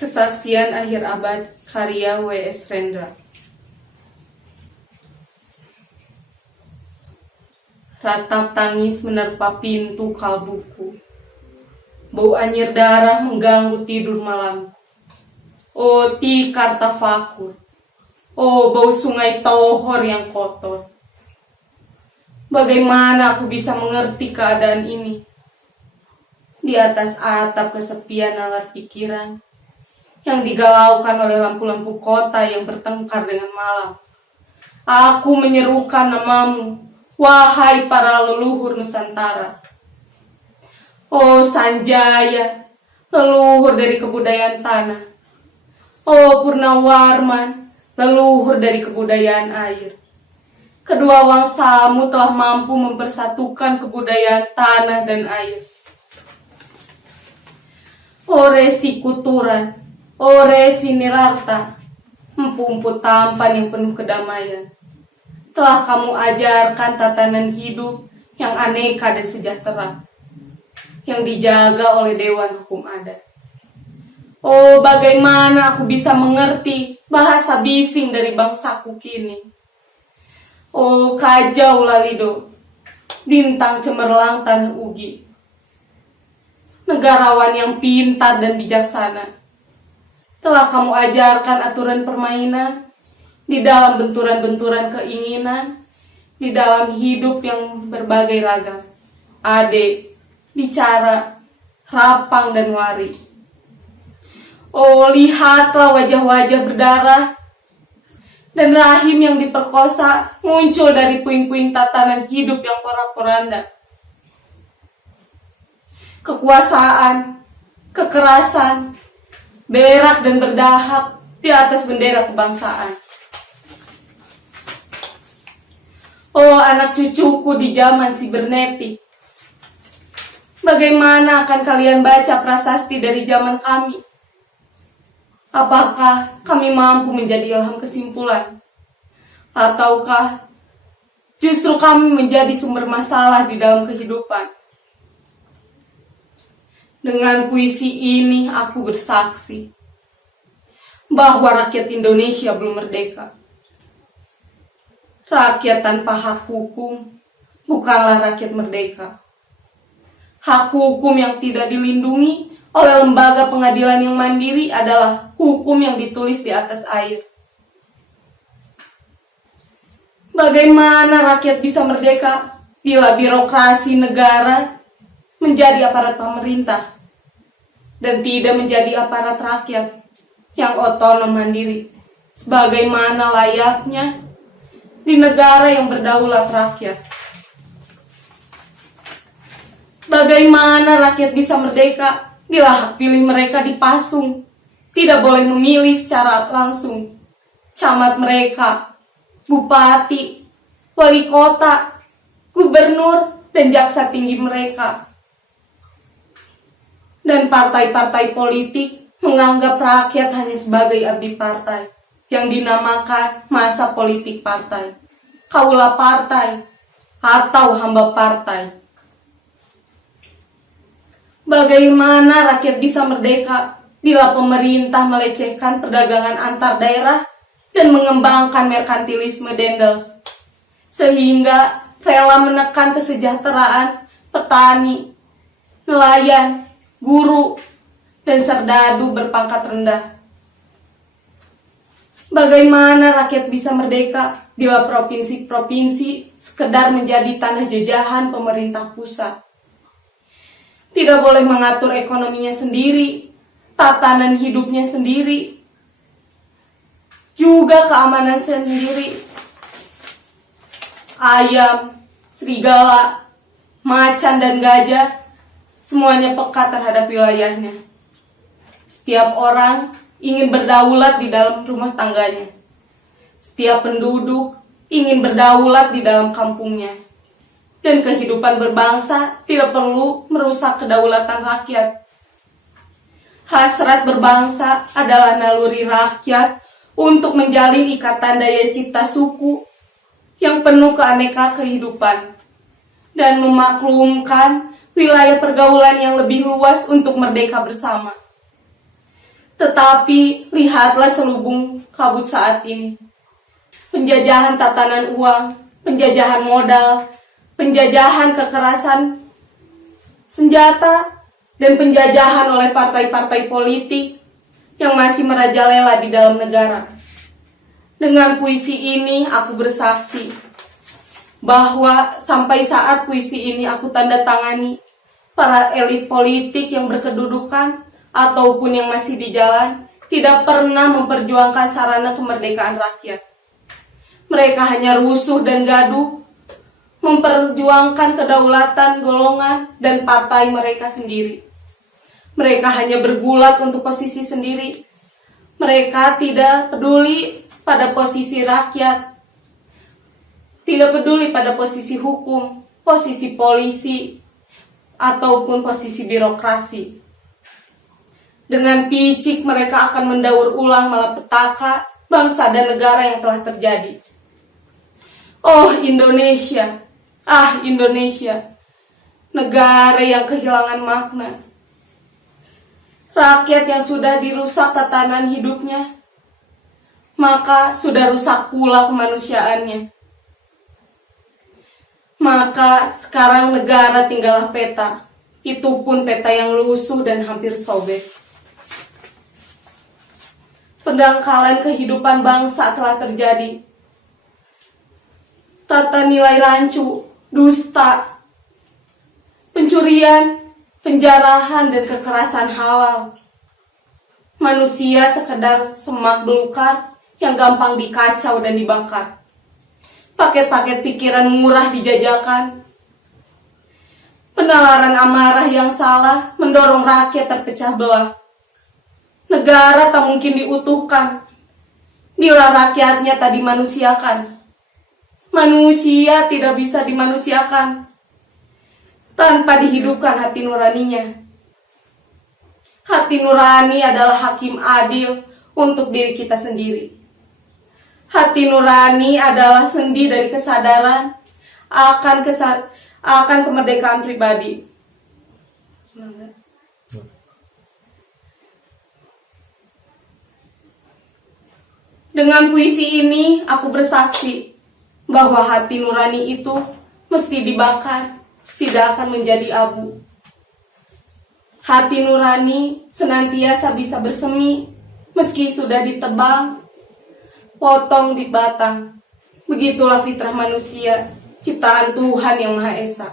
Kesaksian Akhir Abad karya W.S. Rendra. Ratap tangis menerpa pintu kalbuku. Bau anyir darah mengganggu tidur malam. Oh tikar tafakur. Oh bau sungai Tohor yang kotor. Bagaimana aku bisa mengerti keadaan ini? Di atas atap kesepian nalar pikiran yang digalaukan oleh lampu-lampu kota yang bertengkar dengan malam. Aku menyerukan namamu, wahai para leluhur Nusantara. Oh Sanjaya, leluhur dari kebudayaan tanah. Oh Purnawarman, leluhur dari kebudayaan air. Kedua wangsamu telah mampu mempersatukan kebudayaan tanah dan air. Oh Resi Kuturan, oh Resi Nirarta, empu-empu tampan yang penuh kedamaian. Telah kamu ajarkan tatanan hidup yang aneka dan sejahtera, yang dijaga oleh Dewan Hukum Adat. Oh bagaimana aku bisa mengerti bahasa bising dari bangsaku kini. Oh Kajau Lalido, bintang cemerlang tanah Ugi, negarawan yang pintar dan bijaksana. Telah kamu ajarkan aturan permainan di dalam benturan-benturan keinginan, di dalam hidup yang berbagai ragam. Ade, bicara, rapang dan wari. Oh lihatlah wajah-wajah berdarah dan rahim yang diperkosa muncul dari puing-puing tatanan hidup yang porak-poranda. Kekuasaan, kekerasan, berak dan berdahak di atas bendera kebangsaan. Oh anak cucuku di zaman sibernetik, bagaimana akan kalian baca prasasti dari zaman kami? Apakah kami mampu menjadi ilham kesimpulan? Ataukah justru kami menjadi sumber masalah di dalam kehidupan? Dengan puisi ini aku bersaksi bahwa rakyat Indonesia belum merdeka. Rakyat tanpa hak hukum bukanlah rakyat merdeka. Hak hukum yang tidak dilindungi oleh lembaga pengadilan yang mandiri adalah hukum yang ditulis di atas air. Bagaimana rakyat bisa merdeka bila birokrasi negara menjadi aparat pemerintah dan tidak menjadi aparat rakyat yang otonom mandiri, sebagaimana layaknya di negara yang berdaulat rakyat? Bagaimana rakyat bisa merdeka bila hak pilih mereka dipasung, tidak boleh memilih secara langsung camat mereka, bupati, wali kota, gubernur, dan jaksa tinggi mereka? Dan partai-partai politik menganggap rakyat hanya sebagai abdi partai yang dinamakan masa politik partai, kaula partai, atau hamba partai. Bagaimana rakyat bisa merdeka bila pemerintah melecehkan perdagangan antar daerah dan mengembangkan merkantilisme dendels, sehingga rela menekan kesejahteraan petani, nelayan, guru, dan serdadu berpangkat rendah? Bagaimana rakyat bisa merdeka bila provinsi-provinsi sekedar menjadi tanah jajahan pemerintah pusat? Tidak boleh mengatur ekonominya sendiri, tatanan hidupnya sendiri, juga keamanan sendiri. Ayam, serigala, macan, dan gajah semuanya peka terhadap wilayahnya. Setiap orang ingin berdaulat di dalam rumah tangganya. Setiap penduduk ingin berdaulat di dalam kampungnya. Dan kehidupan berbangsa tidak perlu merusak kedaulatan rakyat. Hasrat berbangsa adalah naluri rakyat untuk menjalin ikatan daya cipta suku yang penuh keaneka kehidupan dan memaklumkan wilayah pergaulan yang lebih luas untuk merdeka bersama. Tetapi lihatlah selubung kabut saat ini. Penjajahan tatanan uang, penjajahan modal, penjajahan kekerasan senjata, dan penjajahan oleh partai-partai politik yang masih merajalela di dalam negara. Dengan puisi ini aku bersaksi bahwa sampai saat puisi ini aku tanda tangani, para elit politik yang berkedudukan ataupun yang masih di jalan tidak pernah memperjuangkan sarana kemerdekaan rakyat. Mereka hanya rusuh dan gaduh, memperjuangkan kedaulatan golongan dan partai mereka sendiri. Mereka hanya bergulat untuk posisi sendiri. Mereka tidak peduli pada posisi rakyat, tidak peduli pada posisi hukum, posisi polisi, ataupun posisi birokrasi. Dengan picik mereka akan mendaur ulang malapetaka bangsa dan negara yang telah terjadi. Oh Indonesia, Indonesia, negara yang kehilangan makna. Rakyat yang sudah dirusak tatanan hidupnya, maka sudah rusak pula kemanusiaannya. Maka sekarang negara tinggallah peta, itu pun peta yang lusuh dan hampir sobek. Pendangkalan kehidupan bangsa telah terjadi. Tata nilai rancu, dusta, pencurian, penjarahan dan kekerasan halal. Manusia sekedar semak belukar yang gampang dikacau dan dibakar. Paket-paket pikiran murah dijajakan. Penalaran amarah yang salah mendorong rakyat terpecah belah. Negara tak mungkin diutuhkan bila rakyatnya tak dimanusiakan. Manusia tidak bisa dimanusiakan tanpa dihidupkan hati nuraninya. Hati nurani adalah hakim adil untuk diri kita sendiri. Hati nurani adalah sendi dari kesadaran akan kemerdekaan pribadi. Dengan puisi ini aku bersaksi bahwa hati nurani itu mesti dibakar, tidak akan menjadi abu. Hati nurani senantiasa bisa bersemi meski sudah ditebang, potong di batang. Begitulah fitrah manusia, ciptaan Tuhan Yang Maha Esa.